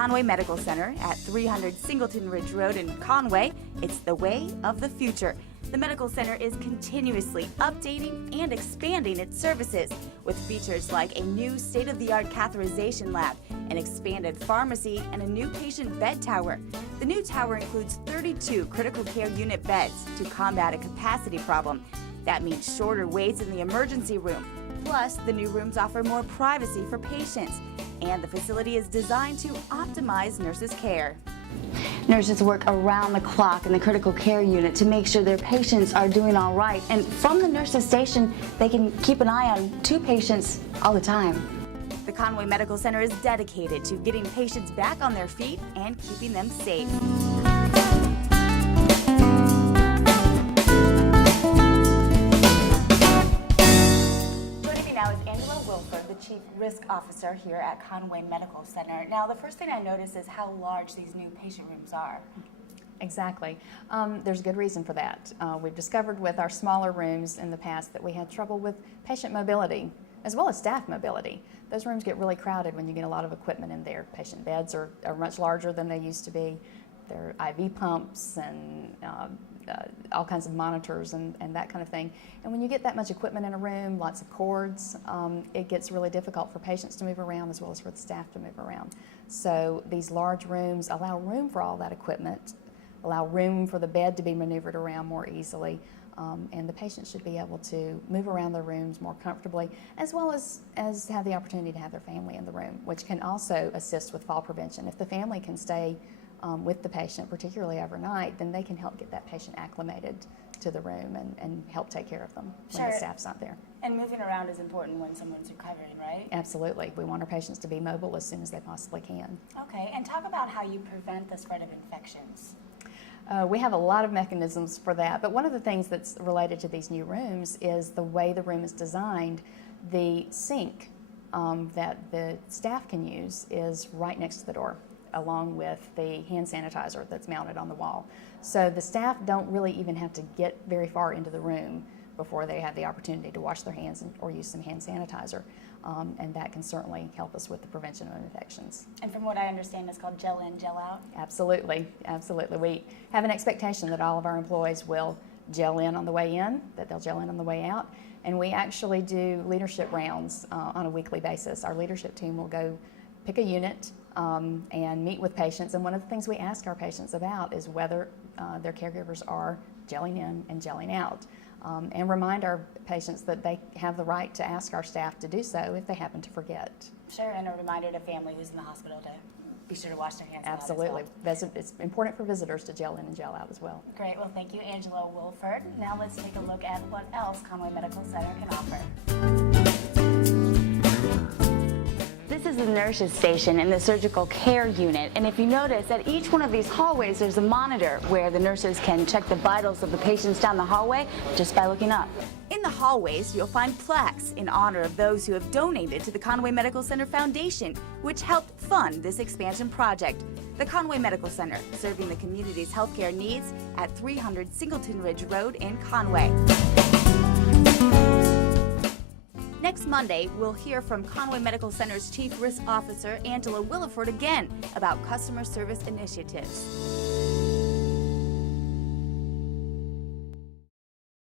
Conway Medical Center at 300 Singleton Ridge Road in Conway, it's the way of the future. The medical center is continuously updating and expanding its services with features like a new state-of-the-art catheterization lab, an expanded pharmacy, and a new patient bed tower. The new tower includes 32 critical care unit beds to combat a capacity problem. That means shorter waits in the emergency room. Plus, the new rooms offer more privacy for patients, and the facility is designed to optimize nurses' care. Nurses work around the clock in the critical care unit to make sure their patients are doing all right. And from the nurses' station, they can keep an eye on 2 patients all the time. The Conway Medical Center is dedicated to getting patients back on their feet and keeping them safe. Wilford, the Chief Risk Officer here at Conway Medical Center. Now, the first thing I notice is how large these new patient rooms are. Exactly. There's a good reason for that. We've discovered with our smaller rooms in the past that we had trouble with patient mobility as well as staff mobility. Those rooms get really crowded when you get a lot of equipment in there. Patient beds are much larger than they used to be. There are IV pumps and all kinds of monitors and that kind of thing. And when you get that much equipment in a room, lots of cords, it gets really difficult for patients to move around as well as for the staff to move around. So these large rooms allow room for all that equipment, allow room for the bed to be maneuvered around more easily, and the patients should be able to move around their rooms more comfortably, as well as have the opportunity to have their family in the room, which can also assist with fall prevention. If the family can stay with the patient, particularly overnight, then they can help get that patient acclimated to the room and help take care of them when the staff's not there. And moving around is important when someone's recovering, right? Absolutely. We want our patients to be mobile as soon as they possibly can. Okay, and talk about how you prevent the spread of infections. We have a lot of mechanisms for that, but one of the things that's related to these new rooms is the way the room is designed. The sink that the staff can use is right next to the door, along with the hand sanitizer that's mounted on the wall. So the staff don't really even have to get very far into the room before they have the opportunity to wash their hands or use some hand sanitizer. And that can certainly help us with the prevention of infections. And from what I understand, it's called gel in, gel out? Absolutely, absolutely. We have an expectation that all of our employees will gel in on the way in, that they'll gel in on the way out. And we actually do leadership rounds on a weekly basis. Our leadership team will go pick a unit and meet with patients, and one of the things we ask our patients about is whether their caregivers are gelling in and gelling out, and remind our patients that they have the right to ask our staff to do so if they happen to forget. Sure, and a reminder to family who's in the hospital to be sure to wash their hands. Absolutely. It's important for visitors to gel in and gel out as well. Great, well thank you, Angela Wilford. Now let's take a look at what else Conway Medical Center can offer. This is the nurses' station in the surgical care unit, and if you notice, at each one of these hallways there's a monitor where the nurses can check the vitals of the patients down the hallway just by looking up. In the hallways, you'll find plaques in honor of those who have donated to the Conway Medical Center Foundation, which helped fund this expansion project. The Conway Medical Center, serving the community's healthcare needs at 300 Singleton Ridge Road in Conway. Next Monday, we'll hear from Conway Medical Center's Chief Risk Officer, Angela Wilford, again about customer service initiatives.